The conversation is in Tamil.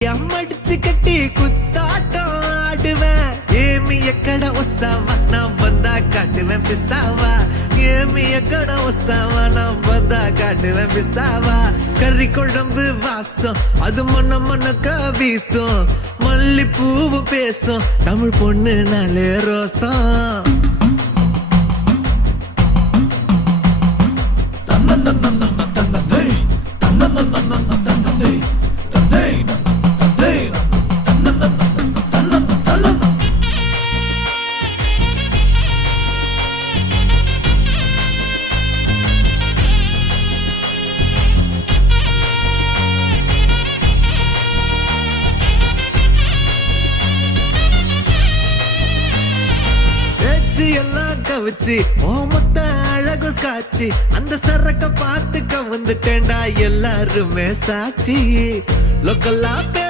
అమ్మడిచి కట్టి కుత్తాటం ఆడువే ఏమి ఎక్కడ వస్తావా నా బందా కాటి వెంపిస్తావా ఏమి ఎక్కడ వస్తావా నా బందా కాటి వెంపిస్తావా కర్రీ కొడంబు వాసం அது மனக்க வீசும் மல்லி பூவு பேசும் தமிழ் பொண்ணு நாளே ரோசம் எல்லாம் கவிச்சு மொத்த அழகு காட்சி அந்த சரக்க பார்த்துக்க வந்துட்டேன்டா எல்லாருமே சாட்சி லோக்கல்லா